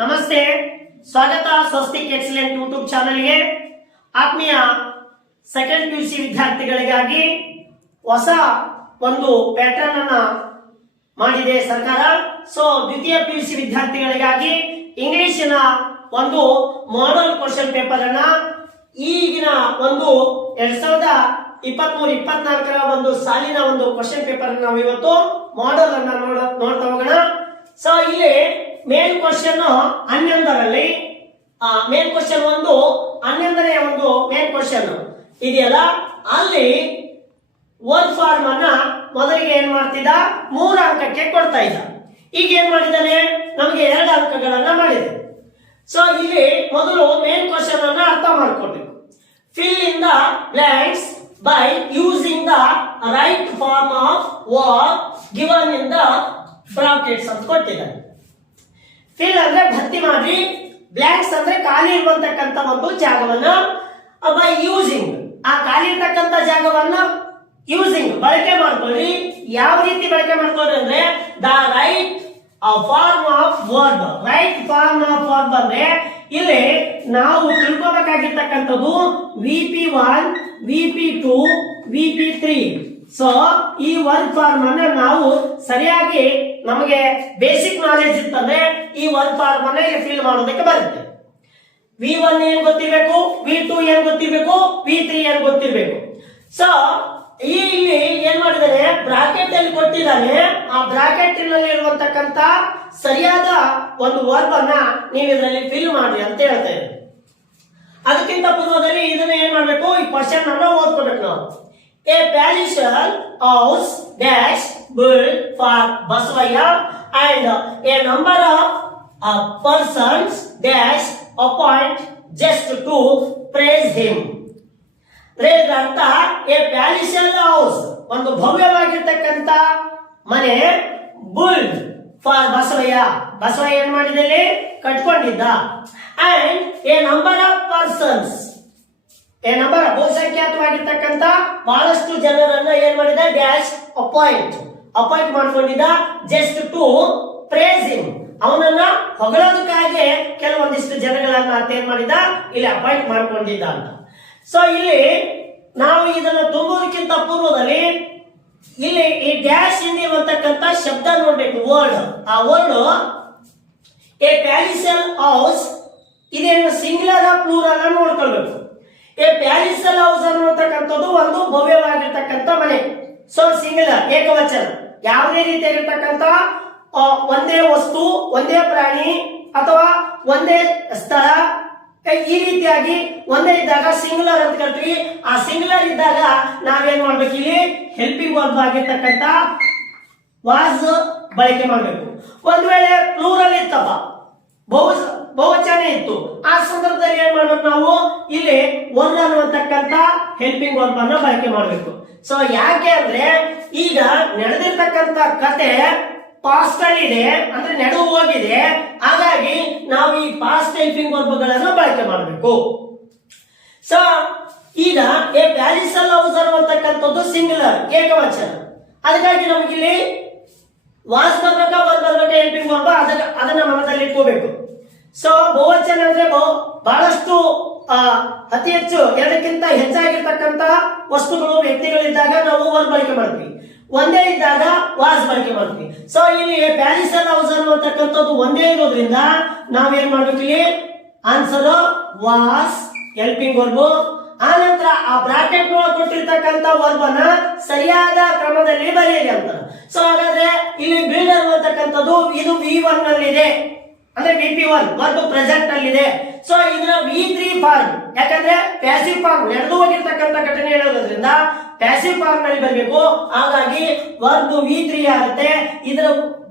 ನಮಸ್ತೆ. ಸ್ವಾಗತ Swastik excellent YouTube ಚಾನೆಲ್ಗೆ. ಆತ್ಮೀಯ ಸೆಕೆಂಡ್ ಪಿ ಸಿ ವಿದ್ಯಾರ್ಥಿಗಳಿಗಾಗಿ ಹೊಸ ಒಂದು ಪ್ಯಾಟರ್ನ್ ಅನ್ನ ಮಾಡಿದೆ ಸರ್ಕಾರ. ಸೊ ದ್ವಿತೀಯ ಪಿ ಯು ಸಿ ವಿದ್ಯಾರ್ಥಿಗಳಿಗಾಗಿ ಇಂಗ್ಲಿಶಿನ ಒಂದು ಮಾಡಲ್ ಕ್ವಶನ್ ಪೇಪರ್ ಅನ್ನ ಈಗಿನ ಒಂದು ಎರಡ್ ಸಾವಿರದ ಇಪ್ಪತ್ಮೂರು, ಇಪ್ಪತ್ನಾಲ್ಕರ ಒಂದು ಸಾಲಿನ ಒಂದು ಕ್ವಶನ್ ಪೇಪರ್ ನಾವು ಇವತ್ತು ಮಾಡಲ್ ಅನ್ನ ನೋಡ, ನೋಡ್ತಾ ಹೋಗೋಣ. ಸೊ ಇಲ್ಲಿ ಮೇನ್ ಕ್ವಶನ್ ಹನ್ನೊಂದರಲ್ಲಿ ಮೇನ್ ಕ್ವಶನ್ ಒಂದು, ಹನ್ನೊಂದನೇ ಒಂದು ಮೇನ್ ಕ್ವಶನ್ ಇದೆಯಲ್ಲ? ಅಲ್ಲಿ ವರ್ಡ್ ಫಾರ್ಮ್ ಅನ್ನ ಮೊದಲಿಗೆ ಏನ್ ಮಾಡ್ತಿದ್ದ? ಮೂರು ಅಂಕಕ್ಕೆ ಕೊಡ್ತಾ ಇದ್ದ. ಈಗ ಏನ್ ಮಾಡಿದ್ದಾನೆ? ನಮಗೆ ಎರಡು ಅಂಕಗಳನ್ನ ಮಾಡಿದೆ. ಸೊ ಇಲ್ಲಿ ಮೊದಲು ಮೇನ್ ಕ್ವಶನ್ ಅನ್ನ ಅರ್ಥ ಮಾಡ್ಕೊಳ್ಬೇಕು fill in the blanks by using the right form of work given in the brackets ಅಂತ ಕೊಟ್ಟಿದ್ದಾರೆ. ಫಿಲ್ ಅಂದ್ರೆ ಭರ್ತಿ ಮಾಡಿ ಬ್ಲಾಂಕ್ಸ್ ಅಂದ್ರೆ ಖಾಲಿ ಇರುವಂತಕ್ಕಂತ ಒಂದು ಜಾಗವನ್ನ ಬೈ ಯೂಸಿಂಗ್ ಆ ಖಾಲಿ ಇರ್ತಕ್ಕಂತ ಜಾಗವನ್ನ ಯೂಸಿಂಗ್ ಬಳಕೆ ಮಾಡ್ಕೊಳ್ಳಿ. ಯಾವ ರೀತಿ ಬಳಕೆ ಮಾಡ್ಕೊಳ್ಳಿ ಅಂದ್ರೆ the right form of verb right form of verb ಅಂದ್ರೆ, ಇಲ್ಲಿ ನಾವು ತಿಳ್ಕೊಬೇಕಾಗಿರ್ತಕ್ಕಂಥದ್ದು V P one V P two V P three so ಈ ವರ್ಕ್ ಫಾರ್ಮ್ ಅನ್ನ ನಾವು ಸರಿಯಾಗಿ ನಮಗೆ ಬೇಸಿಕ್ ನಾಲೆಜ್ ಇತ್ತಂದ್ರೆ ಈ ವರ್ಕ್ ಫಾರ್ಮ್ ಅನ್ನ ಇಲ್ಲಿ ಫಿಲ್ ಮಾಡೋದಕ್ಕೆ ಬರುತ್ತೆ. ವಿ ಒನ್ ಏನ್ ಗೊತ್ತಿರ್ಬೇಕು? ವಿ ಟೂ ಏನ್ ಗೊತ್ತಿರ್ಬೇಕು? ವಿ ತ್ರೀ ಏನ್ ಗೊತ್ತಿರ್ಬೇಕು? ಸೊ ಈ ಇಲ್ಲಿ ಏನ್ ಮಾಡಿದರೆ? ಬ್ರಾಕೆಟ್ ಅಲ್ಲಿ ಕೊಟ್ಟಿದ್ದಾನೆ ಆ ಬ್ರಾಕೆಟ್ ಇರುವಂತಕ್ಕಂತ ಸರಿಯಾದ ಒಂದು ವರ್ಬ್ ಅನ್ನ ನೀವು ಇದರಲ್ಲಿ ಫಿಲ್ ಮಾಡಿ ಅಂತ ಹೇಳ್ತಾ ಇದ್ದಾರೆ ಅದಕ್ಕಿಂತ ಪೂರ್ವದಲ್ಲಿ ಇದನ್ನ ಏನ್ ಮಾಡ್ಬೇಕು? ಈ ಕ್ವಶನ್ ಅನ್ನ ಓದ್ಕೋಬೇಕು ನಾವು. A palatial house dash built for Basavayya and a number of persons dash appoint just to praise him ಇದರ ಅರ್ಥ ಎ ಪ್ಯಾಲಿಶಲ್ ಹೌಸ್ ಒಂದು ಭವ್ಯವಾಗಿರ್ತಕ್ಕಂತ ಮನೆ ಬುಲ್ಡ್ ಫಾರ್ ಬಸವಯ್ಯ. ಬಸವಯ್ಯ ಏನ್ ಮಾಡಿದಲ್ಲಿ? ಕಟ್ಕೊಂಡಿದ್ದ. And a number of persons a ಬಹುಸಂಖ್ಯಾತವಾಗಿರ್ತಕ್ಕಂಥ ಬಹಳಷ್ಟು ಜನರನ್ನ ಏನ್ ಮಾಡಿದ? Dash appoint. ಅಪಾಯಿಂಟ್ ಮಾಡ್ಕೊಂಡಿದ್ದ ಜಸ್ಟ್ ಟು ಪ್ರೇಸ್ ಇನ್. ಅವನನ್ನ ಹೊಗಳೋದಕ್ಕಾಗಿ ಕೆಲವೊಂದಿಷ್ಟು ಜನಗಳನ್ನ ಏನ್ ಮಾಡಿದ? ಇಲ್ಲಿ ಅಪಾಯಿಂಟ್ ಮಾಡ್ಕೊಂಡಿದ್ದ ಅಂತ. ಸೊ ಇಲ್ಲಿ ನಾವು ಇದನ್ನು ತುಂಬುವುದಕ್ಕಿಂತ ಪೂರ್ವದಲ್ಲಿ ಇಲ್ಲಿ ಈ ಡ್ಯಾಶ್ ಹಿಂದಿರುವಂತಕ್ಕಂತ ಶಬ್ದ ನೋಡ್ಬೇಕು, ವರ್ಡ್. ಆ ವರ್ಡ್ ಎ ಪ್ಯಾಲಿಸಲ್ ಹೌಸ್, ಇದೇನು ಸಿಂಗ್ಲರ್ ಪ್ಲೂರಲ್ ನೋಡ್ಕೊಳ್ಬೇಕು. ಎ ಪ್ಯಾಲಿಸಲ್ ಹೌಸ್ ಅನ್ನುವಂತಕ್ಕಂಥದ್ದು ಒಂದು ಭವ್ಯವಾಗಿರ್ತಕ್ಕಂಥ ಮನೆ. ಸೊ ಸಿಂಗ್ಲರ್ ಏಕವಚನ. ಯಾವುದೇ ರೀತಿಯಾಗಿರ್ತಕ್ಕಂಥ ಒಂದೇ ವಸ್ತು, ಒಂದೇ ಪ್ರಾಣಿ ಅಥವಾ ಒಂದೇ ಸ್ಥಳ ಈ ರೀತಿಯಾಗಿ ಒಂದೇ ಇದ್ದಾಗ ಸಿಂಗ್ಲರ್ ಅಂತ ಕರಿತೀವಿ. ಆ ಸಿಂಗ್ಲರ್ ಇದ್ದಾಗ ನಾವೇನ್ ಮಾಡ್ಬೇಕು ಇಲ್ಲಿ? ಹೆಲ್ಪಿಂಗ್ ವರ್ಬ್ ಆಗಿರ್ತಕ್ಕಂಥ ವಾಸ್ ಬಳಕೆ ಮಾಡಬೇಕು. ಒಂದ್ ವೇಳೆ ಪ್ಲೂರಲ್ ಇತ್ತಪ್ಪ. ಬಹು ಬಹುವಚನ ಇತ್ತು. ಆ ಸಂದರ್ಭದಲ್ಲಿ ಏನ್ ಮಾಡ್ಬೇಕು ನಾವು? ಇಲ್ಲಿ ಒನ್ ಅನ್ನುವಂತಕ್ಕಂತ ಹೆಲ್ಪಿಂಗ್ ವರ್ಬ್ ಅನ್ನ ಬಳಕೆ ಮಾಡಬೇಕು. ಸೊ ಯಾಕೆ ಅಂದ್ರೆ ಈಗ ನಡೆದಿರ್ತಕ್ಕಂತ ಕತೆ ಪಾಸ್ಟ್ ಅಲ್ಲಿ ಇದೆ, ಅಂದ್ರೆ ನಡೆದು ಹೋಗಿದೆ. ಹಾಗಾಗಿ ನಾವು ಈ ಪಾಸ್ಟ್ ಹೆಲ್ಪಿಂಗ್ ವರ್ಬ್ಗಳನ್ನು ಬಳಕೆ ಮಾಡಬೇಕು. ಸೊ ಈಗ ಎ ಪ್ಯಾಲಿಸಲ್ ಹೌಸ್ ಅನ್ನುವಂತಕ್ಕಂಥದ್ದು ಸಿಂಗ್ಯುಲರ್ ಏಕವಚನ. ಅದಕ್ಕಾಗಿ ನಮಗಿಲ್ಲಿ ವಾಸ್ ಬರ್ಬೇಕಾ ವರ್ಡ್ ಬರ್ಬೇಕಾ ಹೆಲ್ಪಿಂಗ್ ವರ್ಬ್ ಅದನ್ನ ಮನದಲ್ಲಿ ಇಟ್ಕೋಬೇಕು ಸೊ ಬಹುವಚನ ಅಂದ್ರೆ ಬಹು ಬಹಳಷ್ಟು ಅತಿ ಹೆಚ್ಚು ಎರಡಕ್ಕಿಂತ ಹೆಚ್ಚಾಗಿರ್ತಕ್ಕಂತ ವಸ್ತುಗಳು, ವ್ಯಕ್ತಿಗಳಿದ್ದಾಗ ನಾವು ವರ್ಡ್ ಬಳಕೆ ಮಾಡ್ತೀವಿ. ಒಂದೇ ಇದ್ದಾಗ ವಾಸ್ ಬಳಕೆ ಮಾಡ್ತೀವಿ. ಸೊ ಇಲ್ಲಿ ಪ್ಯಾಲಿಸಲ್ ಹೌಸ್ ಅನ್ನುವಂತಕ್ಕಂಥದ್ದು ಒಂದೇ ಇರೋದ್ರಿಂದ ನಾವೇನ್ ಮಾಡ್ಬೇಕು ಇಲ್ಲಿ ಆನ್ಸರ್ ವಾಸ್ ಹೆಲ್ಪಿಂಗ್ ವರ್ಬು ಆ ನಂತರ ಆ ಬ್ರಾಕೆಟ್ ಒಳಗೆ ಕೊಟ್ಟಿರ್ತಕ್ಕಂಥ ವರ್ಬನ್ನ ಸರಿಯಾದ ಕ್ರಮದಲ್ಲಿ ಬರೆಯಿರಿ ಅಂತ. ಸೊ ಹಾಗಾದ್ರೆ ಇಲ್ಲಿ ಬಿಲ್ಡ್ ಅನ್ನುವಂತಕ್ಕಂಥದ್ದು ಇದು ವಿ ಒನ್ ನಲ್ಲಿದೆ. ಅಂದ್ರೆ V P one verb present ನಲ್ಲಿದೆ ಸೊ ಇದರ ವಿ ತ್ರೀ ಫಾರ್ಮ್ ಯಾಕಂದ್ರೆ ಪ್ಯಾಸಿವ್ ಫಾರ್ಮ್ ನಡೆದು ಹೋಗಿರ್ತಕ್ಕಂಥ ಘಟನೆ ಹೇಳೋದ್ರಿಂದ ಪ್ಯಾಸಿವ್ ಫಾರ್ಮ್ನಲ್ಲಿ ಬರಬೇಕು. ಹಾಗಾಗಿ ವರ್ಬ್ ವಿ ತ್ರೀ ಆಗುತ್ತೆ. ಇದರ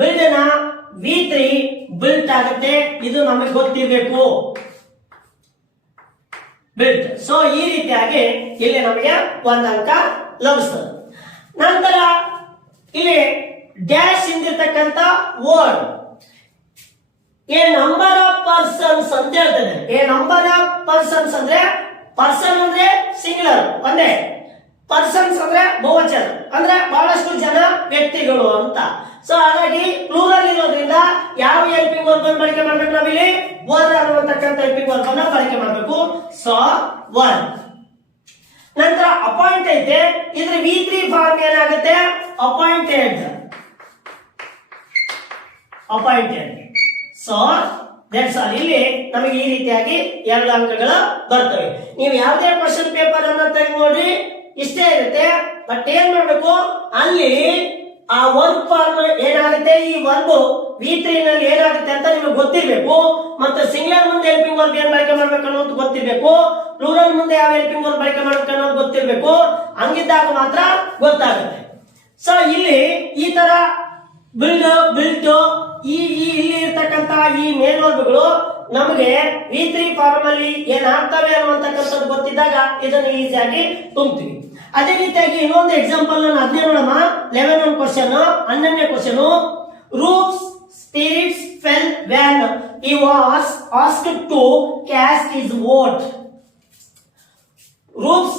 ಬಿಲ್ಡ್ನ ವಿ ತ್ರೀ ಬಿಲ್ಟ್ ಆಗುತ್ತೆ. ಇದು ನಮಗೆ ಗೊತ್ತಿರಬೇಕು. ಬಿಲ್ಟ್ ಸೊ ಈ ರೀತಿಯಾಗಿ ಇಲ್ಲಿ ನಮಗೆ ಒಂದು ಅಂಕ ಲಭಿಸ್ತದೆ. ನಂತರ ಇಲ್ಲಿ dash ಇಂದಿರ್ತಕ್ಕಂಥ word a number of persons ಅಂತ ಹೇಳ್ತಾರೆ ಎ ನಂಬರ್ ಆಫ್ ಪರ್ಸನ್ಸ್ ಅಂದ್ರೆ ಪರ್ಸನ್ ಅಂದ್ರೆ ಸಿಂಗ್ಲರ್ ಒಂದೇ. ಪರ್ಸನ್ಸ್ ಅಂದ್ರೆ ಬಹುವಚನ, ಅಂದ್ರೆ ಬಹಳಷ್ಟು ಜನ ವ್ಯಕ್ತಿಗಳು ಅಂತ. ಸೊ ಹಾಗಾಗಿ ಪ್ಲೂರಲ್ ಇರೋದ್ರಿಂದ ಯಾವ ಹೆಲ್ಪಿಂಗ್ ವರ್ಬ್ ಅನ್ನು ಬಳಕೆ ಮಾಡ್ಬೇಕು ನಾವಿಲ್ಲಿ? ವರ್ ಅನ್ನುವಂತಕ್ಕಂಥ ಹೆಲ್ಪಿಂಗ್ ವರ್ಬ್ ಅನ್ನ ಬಳಕೆ ಮಾಡಬೇಕು. ಸೊ ವರ್ ನಂತರ ಅಪಾಯಿಂಟ್ ಐತೆ. ಇದ್ರ ವಿ ತ್ರೀ ಫಾರ್ಮ್ ಏನಾಗುತ್ತೆ? Appointed appointed so that's all ಇಲ್ಲಿ ನಮಗೆ ಈ ರೀತಿಯಾಗಿ ಎರಡು ಅಂಕಗಳು ಬರ್ತವೆ. ನೀವು ಯಾವುದೇ ಕ್ವಶನ್ ಪೇಪರ್ ಅನ್ನ ತೆಗೆದು ನೋಡ್ರಿ ಇಷ್ಟೇ ಇರುತ್ತೆ. ಬಟ್ ಏನ್ ಮಾಡ್ಬೇಕು? ಅಲ್ಲಿ ಆ ವರ್ಕ್ ಫಾರ್ಮ್ ಏನಾಗುತ್ತೆ? ಈ ವರ್ಬ್ ವಿ ತ್ರೀ ನಲ್ಲಿ ಏನಾಗುತ್ತೆ ಅಂತ ನಿಮಗೆ ಗೊತ್ತಿರ್ಬೇಕು. ಮತ್ತೆ ಸಿಂಗ್ಲರ್ ಮುಂದೆ ಹೆಲ್ಪಿಂಗ್ ವರ್ಬ್ ಏನ್ ಬಳಕೆ ಮಾಡ್ಬೇಕು ಅನ್ನೋದು ಗೊತ್ತಿರ್ಬೇಕು. ರೂರಲ್ ಮುಂದೆ ಯಾವ ಹೆಲ್ಪಿಂಗ್ ವರ್ಬ್ ಬಳಕೆ ಮಾಡ್ಬೇಕು ಅನ್ನೋದು ಗೊತ್ತಿರ್ಬೇಕು. ಹಂಗಿದ್ದಾಗ ಮಾತ್ರ ಗೊತ್ತಾಗುತ್ತೆ. ಸೊ ಇಲ್ಲಿ ಈ ತರ ಬಿಲ್ಡ್ ಬಿಲ್ಟ್ ಈ ಇಲ್ಲಿ ಇರ್ತಕ್ಕಂತ ಈ ಮೇನ್ ವರ್ಬ್ಗಳು ನಮಗೆ ವಿ ತ್ರೀ ಫಾರ್ಮ್ ಅಲ್ಲಿ ಏನಾಗ್ತವೆ ಅನ್ನುವಂತಕ್ಕಂಥದ್ದು ಗೊತ್ತಿದ್ದಾಗ ಇದನ್ನು ಈಸಿಯಾಗಿ ತುಂಬ್ತೀವಿ. ಅದೇ ರೀತಿಯಾಗಿ ಇನ್ನೊಂದು ಎಕ್ಸಾಂಪಲ್ ನಾನು ಅದನ್ನೇ ನೋಡಮ್ಮ. ಲೆವೆನ್ ಒನ್ ಕ್ವಶನ್ ಹನ್ನೊಂದನೇ question Roop's spirits fell when he was ask to cast his vote Roop's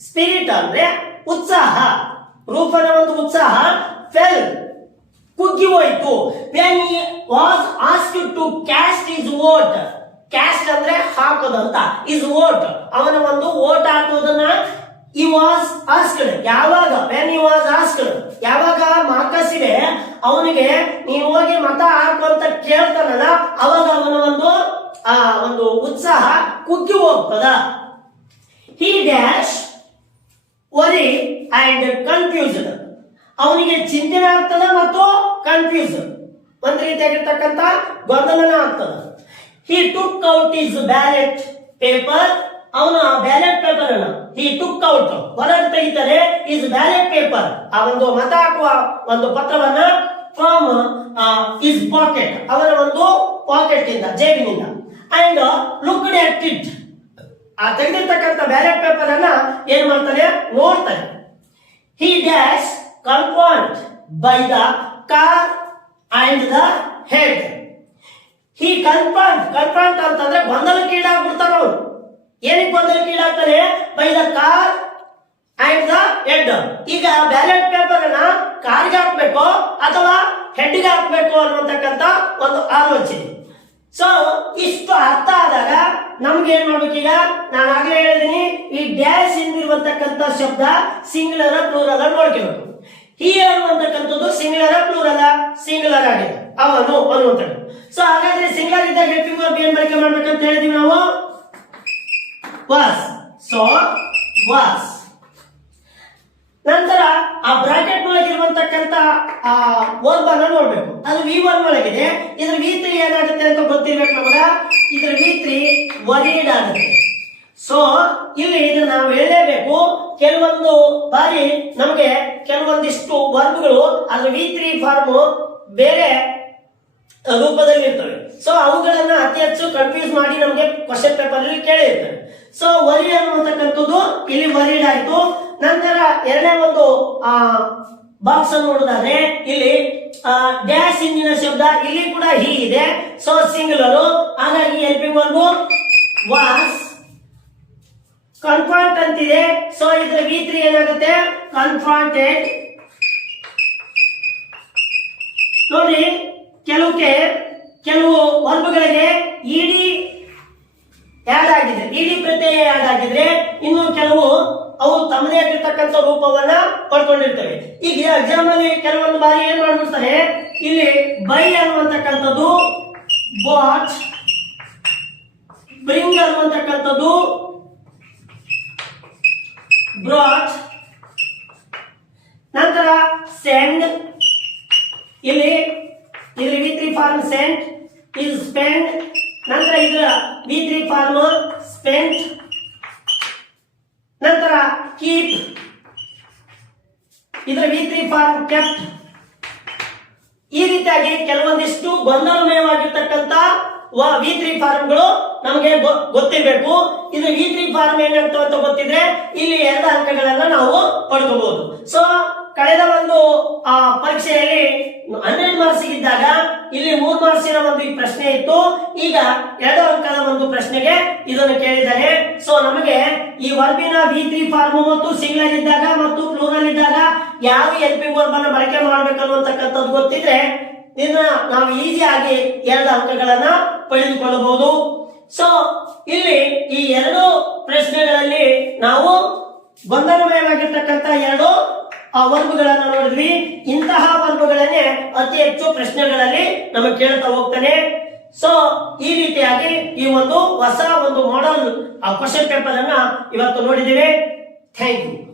spirit ಅಂದ್ರೆ ಉತ್ಸಾಹ. ರೂಪನ ಒಂದು ಉತ್ಸಾಹ ಫೆಲ್ ಕುಗ್ಗಿ ಹೋಯ್ತು when he was ask to cast his vote cast ಅಂದ್ರೆ ಹಾಕೋದಂತ ಇಸ್ ವೋಟ್ ಅವನ ಒಂದು ವೋಟ್ ಹಾಕೋದನ್ನ ಈ ವಾಸ್ ಆಸ್ಕ್ಡ್ ಯಾವಾಗ? ವೆನ್ ಈ ವಾಸ್ ಆಸ್ಕ್ಡ್ ಯಾವಾಗ ಮಾರ್ಕಸ್ ಇದೆ? ಅವನಿಗೆ ನೀವು ಹೋಗಿ ಮತ ಹಾಕು ಅಂತ ಕೇಳ್ತಾನಲ್ಲ, ಅವಾಗ ಅವನ ಒಂದು, ಆ, ಒಂದು ಉತ್ಸಾಹ ಕುಗ್ಗಿ ಹೋಗ್ತದ he dash worry and confused ಅವನಿಗೆ ಚಿಂತನೆ ಆಗ್ತದ ಮತ್ತು ಕನ್ಫ್ಯೂಸ್ ಒಂದ್ ರೀತಿಯಾಗಿರ್ತಕ್ಕಂಥ ಗೊಂದಲನ ಆಗ್ತದ. He took out his ballot paper ಅವನ ಬ್ಯಾಲೆಟ್ ಪೇಪರ್ ಅನ್ನ ಹಿ ಟುಕ್ ಔಟ್ ಹೊರಗೆ ತೆಗಿತಾರೆ ಈಸ್ ಬ್ಯಾಲೆಟ್ ಪೇಪರ್ ಆ ಒಂದು ಮತ ಹಾಕುವ ಒಂದು ಪತ್ರವನ್ನ ಫ್ರಮ್ ಇಸ್ ಪಾಕೆಟ್ ಅವರ ಒಂದು ಪಾಕೆಟ್ ಇಂದ, ಜೇಬಿನಿಂದ. ಅಂಡ್ ಲುಕ್ ಅಟ್ ಇಟ್ ಆ ತೆಗೆದಿರ್ತಕ್ಕಂಥ ಬ್ಯಾಲೆಟ್ ಪೇಪರ್ ಅನ್ನ ಏನ್ ಮಾಡ್ತಾನೆ? ನೋಡ್ತಾರೆ he dash comfort by the car and the head He comfort comfort ಅಂತಂದ್ರೆ ಗೊಂದಲಕ್ಕೀಡಾಗ್ಬಿಡ್ತಾರ ಅವ್ರು ಏನಕ್ಕೆ ಗೊಂದಲಕ್ಕೀಡಾಗ್ತಾರೆ by the car and the head ಈಗ ಬ್ಯಾಲೆಟ್ ಪೇಪರ್ ಅನ್ನ ಕಾರ್ಗೆ ಹಾಕ್ಬೇಕು ಅಥವಾ ಹೆಡ್ಗೆ ಹಾಕ್ಬೇಕು ಅನ್ನುವಂತಕ್ಕಂಥ ಒಂದು ಆಲೋಚನೆ. ಸೊ ಇಷ್ಟು ಅರ್ಥ ಆದಾಗ ನಮ್ಗೆ ಏನ್ ಈಗ? ನಾನು ಆಗ್ಲೇ ಹೇಳಿದೀನಿ, ಈ ಡ್ಯಾಶ್ ಹಿಂದಿರುವಂತಕ್ಕಂಥ ಶಬ್ದ ಸಿಂಗ್ಲರ ಪ್ಲೂರಲ್ ನೋಡ್ಕೋಬೇಕು. ಹಿ ಅಂತಕ್ಕಂಥದ್ದು ಸಿಂಗ್ಲರ ಪ್ಲೂರಲ ಸಿಂಗ್ಲರ್ ಆಗಿದೆ ಅವನು ಅನ್ನುವಂಥದ್ದು. ಸೊ ಹಾಗಾದ್ರೆ ಸಿಂಗ್ಲರ್ ಇದ್ದಾಗ ಹೆಲ್ಪಿಂಗ್ ವರ್ಬ್ ಏನ್ ಬಳಕೆ ಮಾಡ್ಬೇಕಂತ ಹೇಳಿದೀವಿ ನಾವು? ವಾಸ್ ಸೊ ವಾಸ್ ನಂತರ ಆ ಬ್ರಾಕೆಟ್ ಒಳಗಿರುವಂತಕ್ಕಂತ ಆ ವರ್ಬ್ ಅನ್ನ ನೋಡ್ಬೇಕು. ಅದು ವಿ ಒನ್ ಒಳಗಿದೆ. ಇದ್ರ ವಿ ತ್ರೀ ಏನಾಗುತ್ತೆ ಅಂತ ಗೊತ್ತಿರ್ಬೇಕು ನಮಗ? ಇದ್ರ ವಿ ತ್ರೀ ವರೀಡ್ ಆಗುತ್ತೆ ಸೊ ಇಲ್ಲಿ ಇದನ್ನ ನಾವು ಹೇಳಲೇಬೇಕು ಕೆಲವೊಂದು ಬಾರಿ ನಮಗೆ ಕೆಲವೊಂದಿಷ್ಟು ವರ್ಬ್ಗಳು ಅದ್ರ ವಿ ತ್ರೀ ಫಾರ್ಮ್ ಬೇರೆ ರೂಪದಲ್ಲಿ ಇರ್ತವೆ ಸೊ ಅವುಗಳನ್ನ ಅತಿ ಹೆಚ್ಚು ಕನ್ಫ್ಯೂಸ್ ಮಾಡಿ ನಮಗೆ ಕ್ವಶನ್ ಪೇಪರ್ ಅಲ್ಲಿ ಕೇಳಿರ್ತಾರೆ ಸೊ ವರಿ ಅನ್ನುವಂತಕ್ಕಂಥದ್ದು ಇಲ್ಲಿ ವರಿಡ್ ಆಯ್ತು. ನಂತರ ಎರಡನೇ ಒಂದು ಬಾಕ್ಸ್ ಅನ್ನು ನೋಡಿದ್ರೆ ಇಲ್ಲಿ ಡ್ಯಾಶ್ ಇಂದಿನ ಶಬ್ದ, ಇಲ್ಲಿ ಕೂಡ ಹಿ ಇದೆ ಸೊ ಸಿಂಗುಲರ್ ಹಾಗಾಗಿ ಹೆಲ್ಪಿಂಗ್ ವರ್ಬು ವಾಸ್ ಕನ್ಫಾಂಟ್ ಅಂತಿದೆ. ಸೊ ಇದ್ರ ವಿ ತ್ರೀ ಏನಾಗುತ್ತೆ? ಕನ್ಫಾಂಟೆಡ್ ನೋಡಿ ಕೆಲವಕ್ಕೆ ಕೆಲವು ವರ್ಗಗಳಿಗೆ ಇಡಿ ಆಡ್ ಆಗಿದೆ ಇಡಿ ಪ್ರತ್ಯಯ ಆಡ್ ಆಗಿದ್ರೆ, ಇನ್ನು ಕೆಲವು ಅವು ತಮ್ಮದೇ ಆಗಿರ್ತಕ್ಕಂಥ ರೂಪವನ್ನ ಪಡ್ಕೊಂಡಿರ್ತವೆ. ಈಗ ಎಕ್ಸಾಮ್ ಅಲ್ಲಿ ಕೆಲವೊಂದು ಬಾರಿ ಏನ್ ಮಾಡ್ಬಿಡ್ತಾರೆ? ಇಲ್ಲಿ ಬೈ ಅನ್ನುವಂತಕ್ಕಂಥದ್ದು ಬಾಚ್ ಬ್ರಿಂಗ್ ಅನ್ನುವಂತಕ್ಕಂಥದ್ದು ಬ್ರಾಟ್ ನಂತರ ಸೆಂಡ್ ಇಲ್ಲಿ ಇಲ್ಲಿ V three form sent is spend ನಂತರ ಇದರ ವಿ ತ್ರೀ ಫಾರ್ಮ್ ಸ್ಪೆಂಟ್ ನಂತರ ಕೀಪ್ ಇದರ ವಿ ತ್ರೀ ಫಾರ್ಮ್ ಕೆಪ್ಟ್ ಈ ರೀತಿಯಾಗಿ ಕೆಲವೊಂದಿಷ್ಟು ಗೊಂದಲಮಯವಾಗಿರ್ತಕ್ಕಂಥ ವಿ ತ್ರೀ ಫಾರ್ಮ್ಗಳು ನಮಗೆ ಗೊತ್ತಿರಬೇಕು. ಇದು ವಿ ತ್ರೀ ಫಾರ್ಮ್ ಏನಂತ ಅಂತ ಗೊತ್ತಿದ್ರೆ ಇಲ್ಲಿ ಎರಡು ಅಂಕಗಳನ್ನ ನಾವು ಪಡ್ಕೋಬಹುದು. ಸೊ ಕಳೆದ ಒಂದು ಆ, ಪರೀಕ್ಷೆಯಲ್ಲಿ ಹನ್ನೆರಡು ಮಾರ್ಕ್ಸ್ ಇದ್ದಾಗ ಇಲ್ಲಿ ಮೂರ್ ಮಾರ್ಕ್ಸಿನ ಒಂದು ಈ ಪ್ರಶ್ನೆ ಇತ್ತು. ಈಗ ಎರಡು ಅಂಕದ ಒಂದು ಪ್ರಶ್ನೆಗೆ ಇದನ್ನು ಕೇಳಿದ್ದಾರೆ ಸೊ ನಮಗೆ ಈ ವರ್ಬಿನ ವಿ ತ್ರೀ ಫಾರ್ಮ್ ಮತ್ತು ಸಿಂಗ್ಲರ್ ಇದ್ದಾಗ ಮತ್ತು ಪ್ಲೂರಲ್ ಇದ್ದಾಗ ಯಾವ ಹೆಲ್ಪಿಂಗ್ ವರ್ಬ್ ಅನ್ನು ಬಳಕೆ ಮಾಡ್ಬೇಕನ್ನುವಂತಕ್ಕಂಥದ್ದು ಗೊತ್ತಿದ್ರೆ ಇದನ್ನ ನಾವು ಈಸಿಯಾಗಿ ಎರಡು ಅಂಕಗಳನ್ನ ಪಡೆದುಕೊಳ್ಳಬಹುದು. ಸೊ ಇಲ್ಲಿ ಈ ಎರಡು ಪ್ರಶ್ನೆಗಳಲ್ಲಿ ನಾವು ಗೊಂದಲಮಯವಾಗಿರ್ತಕ್ಕಂಥ ಎರಡು, ಆ ವರ್ಗಗಳನ್ನ ನೋಡಿದ್ವಿ. ಇಂತಹ ವರ್ಗಗಳನ್ನೇ ಅತಿ ಹೆಚ್ಚು ಪ್ರಶ್ನೆಗಳಲ್ಲಿ ನಮಗೆ ಕೇಳ್ತಾ ಹೋಗ್ತಾನೆ. ಸೊ ಈ ರೀತಿಯಾಗಿ ಈ ಒಂದು ಹೊಸ ಒಂದು ಮಾಡೆಲ್ ಕ್ವಶನ್ ಪೇಪರ್ ಅನ್ನ ಇವತ್ತು ನೋಡಿದ್ದೀವಿ. Thank you